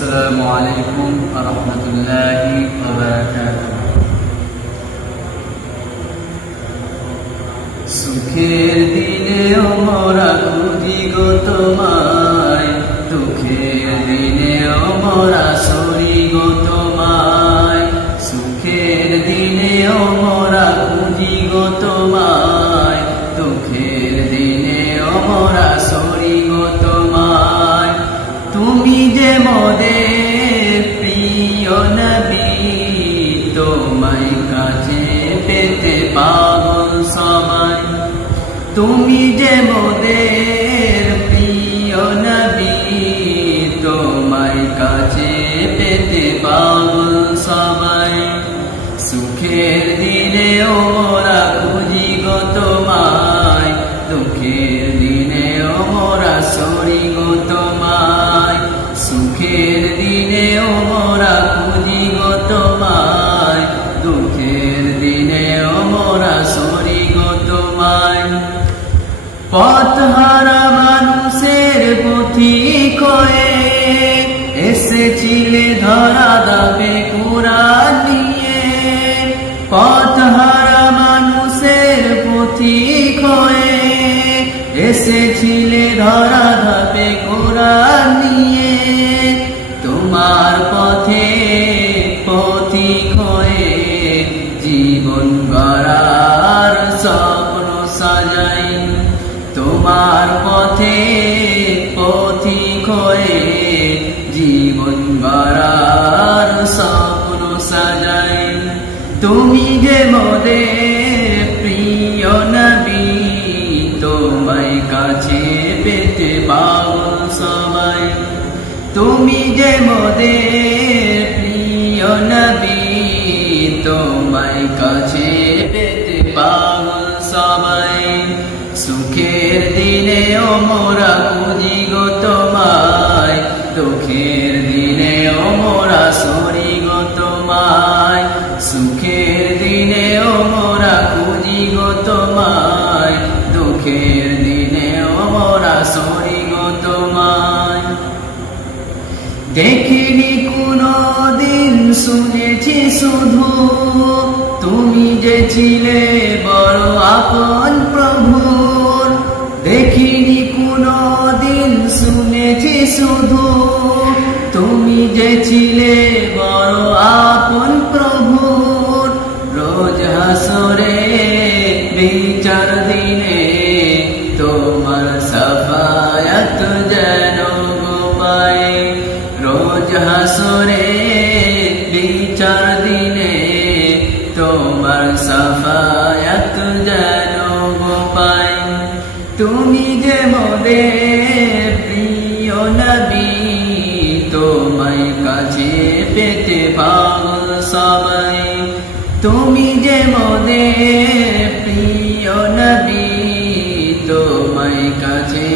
আসসালামু আলাইকুম ওয়া রাহমাতুল্লাহি ওয়া বারাকাতুহু। সুখের দিনেও মোরা খুঁজি গো তোমায়, দুঃখের দিনেও মোরা সরি গো তোমায়। সুখের দিনেও মোরা খুঁজি গো তোমায়, দুঃখের দিনেও মোরা সরি গো তোমায়। তুমি যে মোদের প্রিয় নবী, তোমায় কাছে পেতে পাগল সবাই। তুমি যে মোদের প্রিয় নবী, তোমায় কাছে পেতে পাগল সবাই। সুখের দিনেও মোরা খুঁজি গো তোমায়, দুঃখের দিনেও মোরা সরি গো তোমায়। সুখের দিনেও মোরা খুঁজি গো তোমায়, দুঃখের দিনেও মোরা সরি গো তোমায়। পথহারা মানুষের পথিক হয়ে এসেছিলে ধরা দাবে কুরআন নিয়ে। পথহারা মানুষের পথিক হয়ে এসেছিলে ধরা ধাপে কুরআন নিয়ে। তোমার পথে পথিক হয়ে জীবন গড়ার স্বপ্ন সাজাই। তোমার পথে পথিক হয়ে জীবন গড়ার স্বপ্ন সাজাই। তুমি যে মোদের প্রিয় নবী, তোমায় কাছে পেতে পাগল সবাই। তুমি যে মোদের প্রিয় নবী, তোমায় কাছে পেতে পাগল সবাই। সুখের দিনেও মোরা খুঁজি গো তোমায়, দুঃখের দিনেও মোরা সরি গো তোমায়। সুখের দিনেও মোরা খুঁজি গো তোমায়, দুঃখের দিনেও মোরা সরি গো তোমায়। দেখিনি কোনো দিন, শুনেছি শুধু তুমি যে ছিলে বড় আপন প্রভুর। দেখিনি কোনো দিন, শুনেছি শুধু তুমি যে ছিলে বড় আপন প্রভুর। রোজ হাসরে বিচার দিনে তোমার সাফায়াত যেন গো পাই। রোজ হাসরে বিচার দিনে তোমার সাফায়াত যেন গো পাই। তুমি যে মোদের প্রিয় নবী, তোমায় কাছে পেতে পাগল সবাই। তুমি যে মোদের প্রিয় নবী, তোমায় কাছে